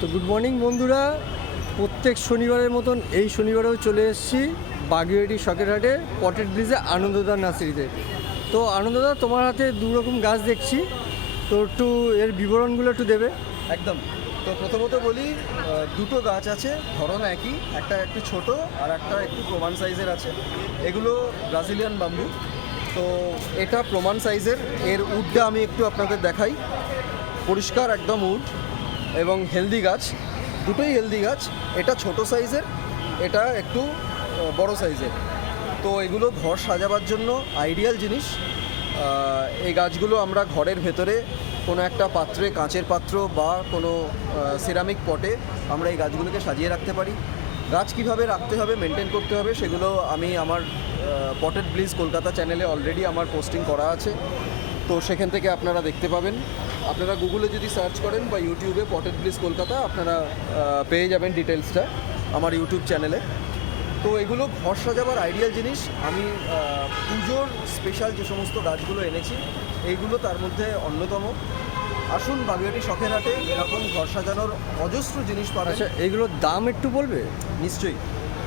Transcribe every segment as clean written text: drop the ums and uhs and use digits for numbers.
তো good morning বন্ধুরা, প্রত্যেক শনিবারের মতন এই শনিবারেও চলে এসেছি বাগুইআটি শখের হাটে পটেড ব্রিজে আনন্দদা নার্সারিতে। তো আনন্দদা, তোমার হাতে দু রকম গাছ দেখছি, তো একটু এর বিবরণগুলো একটু দেবে। একদম। তো প্রথমত বলি, দুটো গাছ আছে, ধরন একই, একটা একটু ছোট আর একটা একটু প্রমাণ সাইজের আছে। এগুলো ব্রাজিলিয়ান বাম্বু। তো এটা প্রমাণ সাইজের, এর উডটা আমি একটু আপনাদের দেখাই। পরিষ্কার একদম উড এবং হেলদি গাছ, দুটোই হেলদি গাছ। এটা ছোট সাইজের, এটা একটু বড় সাইজের। তো এগুলো ঘর সাজাবার জন্য আইডিয়াল জিনিস। এই গাছগুলো আমরা ঘরের ভেতরে কোনো একটা পাত্রে, কাঁচের পাত্র বা কোনো সিরামিক পটে আমরা এই গাছগুলোকে সাজিয়ে রাখতে পারি। গাছ কীভাবে রাখতে হবে, মেনটেন করতে হবে, সেগুলো আমি আমার পটেড ব্লিজ কলকাতা চ্যানেলে অলরেডি আমার পোস্টিং করা আছে। তো সেখান থেকে আপনারা দেখতে পাবেন। আপনারা গুগলে যদি সার্চ করেন বা ইউটিউবে পটেড ব্লিজ কলকাতা, আপনারা পেয়ে যাবেন ডিটেলসটা আমার ইউটিউব চ্যানেলে। তো এগুলো ঘর সাজাবার আইডিয়াল জিনিস। আমি পুজোর স্পেশাল যে সমস্ত গাছগুলো এনেছি, এইগুলো তার মধ্যে অন্যতম। আসুন বাগুইআটি শখের হাটে, এরকম ঘর সাজানোর অজস্র জিনিস পাবেন। আচ্ছা, এগুলোর দাম একটু বলবে? নিশ্চয়ই।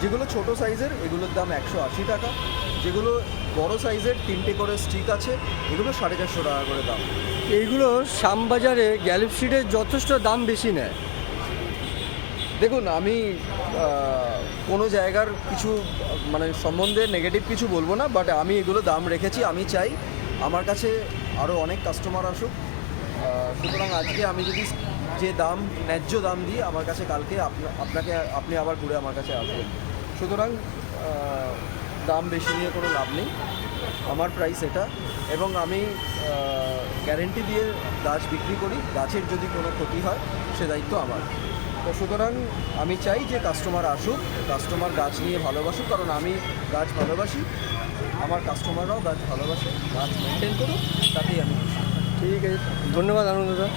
যেগুলো ছোট সাইজের এগুলোর দাম 180 টাকা, যেগুলো বড় সাইজের 3টে করে স্টিক আছে, এগুলো 450 টাকা করে দাম। এইগুলো শ্যামবাজারে গ্যালিপ স্ট্রিটে যথেষ্ট দাম বেশি নেয়। দেখুন, আমি কোনো জায়গার কিছু মানে সম্বন্ধে নেগেটিভ কিছু বলবো না, বাট আমি এগুলো দাম রেখেছি। আমি চাই আমার কাছে আরও অনেক কাস্টমার আসুক। সুতরাং আজকে আমি যদি যে দাম, ন্যায্য দাম দিই, আমার কাছে কালকে আপনি আবার ঘুরে আমার কাছে আসবেন। সুতরাং দাম বেশি নিয়ে কোনো লাভ নেই। আমার প্রাইস এটা, এবং আমি গ্যারেন্টি দিয়ে গাছ বিক্রি করি। গাছের যদি কোনো ক্ষতি হয় সে দায়িত্ব আমার। তো সুতরাং আমি চাই যে কাস্টমার আসুক, কাস্টমার গাছ নিয়ে ভালোবাসুক, কারণ আমি গাছ ভালোবাসি, আমার কাস্টমাররাও গাছ ভালোবাসে। গাছ মেনটেন করুক, তাতেই আমি খুশি। ঠিক আছে, ধন্যবাদ আনন্দদা।